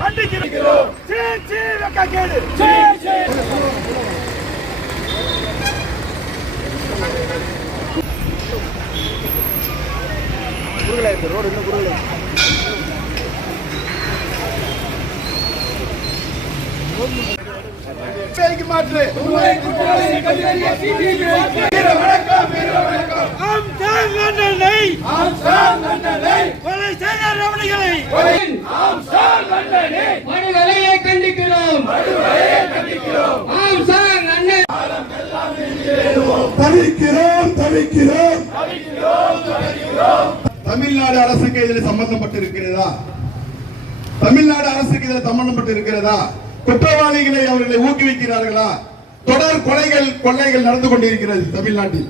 கண்டிக்கிறோம். சீ வெட்கக்கேடு. ரோடு இன்னும் குறுகல. மாற்று தவிக்கிறோம். தமிழ்நாடு அரசுக்கு இதில் சம்பந்தப்பட்டிருக்கிறதா? தமிழ்நாடு அரசுக்கு இதில் சம்பந்தப்பட்டிருக்கிறதா? குற்றவாளிகளை அவர்களை ஊக்குவிக்கிறார்களா? தொடர் கொலைகள் கொள்ளைகள் நடந்து கொண்டிருக்கிறது தமிழ்நாட்டில்.